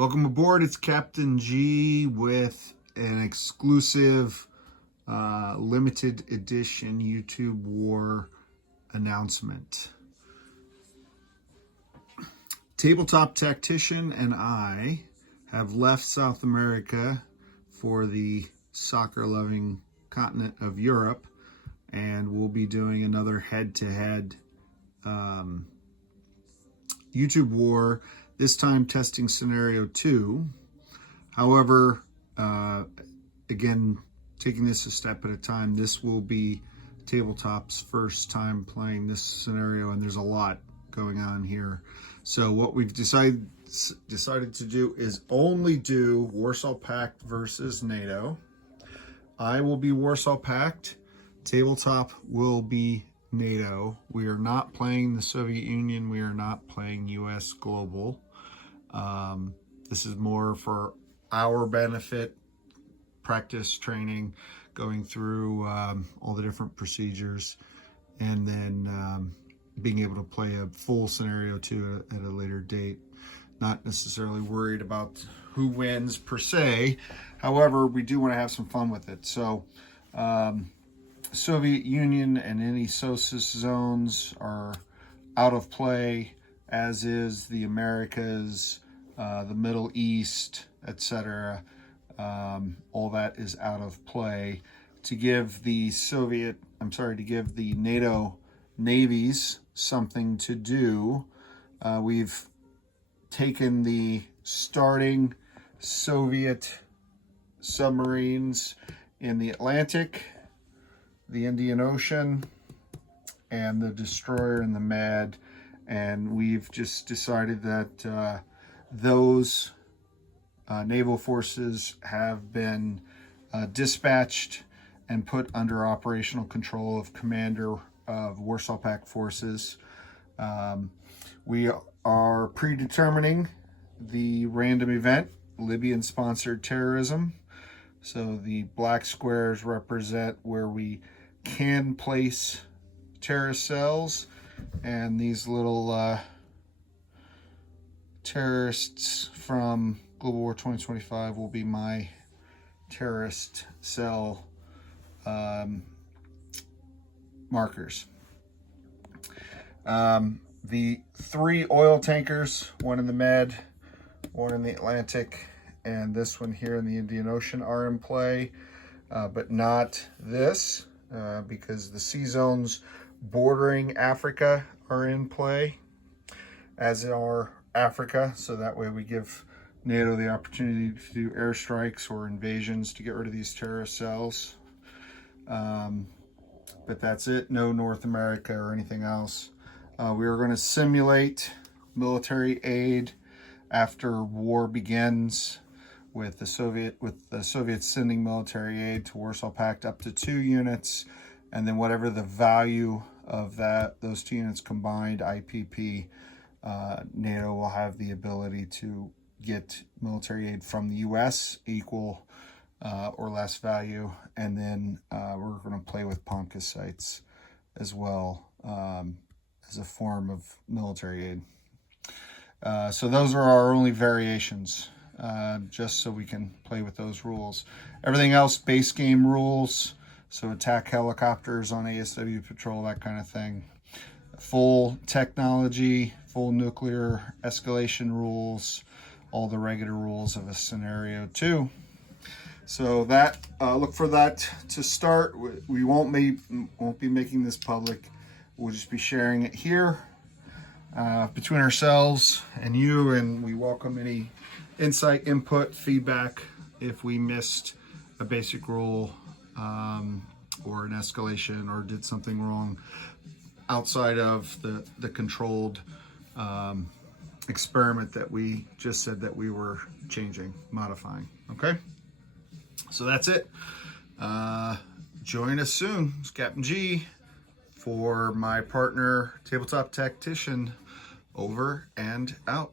Welcome aboard. It's Captain G with an exclusive limited edition YouTube War announcement. Tabletop Tactician and I have left South America for the soccer-loving continent of Europe, and we'll be doing another head-to-head YouTube War, this time testing scenario 2. However, again, taking this a step at a time, this will be Tabletop's first time playing this scenario, and there's a lot going on here. So what we've decided to do is only do Warsaw Pact versus NATO. I will be Warsaw Pact. Tabletop will be NATO. We are not playing the Soviet Union. We are not playing US Global. This is more for our benefit, practice training, going through all the different procedures, and then being able to play a full scenario 2 at a later date. Not necessarily worried about who wins per se. However, we do want to have some fun with it. So Soviet Union and any SOSIS zones are out of play, as is the Americas, the Middle East, etc. All that is out of play. To give the NATO navies something to do, we've taken the starting Soviet submarines in the Atlantic, the Indian Ocean, and the destroyer in the Med, and we've just decided that those naval forces have been dispatched and put under operational control of commander of Warsaw Pact forces. We are predetermining the random event, Libyan-sponsored terrorism. So the black squares represent where we can place terrorist cells, and these little terrorists from Global War 2025 will be my terrorist cell markers. The 3 oil tankers, one in the Med, one in the Atlantic, and this one here in the Indian Ocean are in play, but not this, because the sea zones bordering Africa are in play, as are Africa, so that way we give NATO the opportunity to do airstrikes or invasions to get rid of these terrorist cells. But that's it, no North America or anything else. We are going to simulate military aid after war begins, with the Soviets sending military aid to Warsaw Pact up to 2 units, and then whatever the value of those 2 units combined, IPP, NATO will have the ability to get military aid from the US equal or less value, and then we're going to play with Ponca sites as well as a form of military aid. So those are our only variations, just so we can play with those rules. Everything else, base game rules, so attack helicopters on ASW patrol, that kind of thing. Full technology, full nuclear escalation rules, all the regular rules of a scenario 2. So that look for that to start. We won't be making this public. We'll just be sharing it here between ourselves and you, and we welcome any insight, input, feedback if we missed a basic rule or an escalation or did something wrong outside of the controlled experiment that we just said that we were modifying. Okay, so that's it. Join us soon. It's Captain G for my partner Tabletop Tactician. Over and out.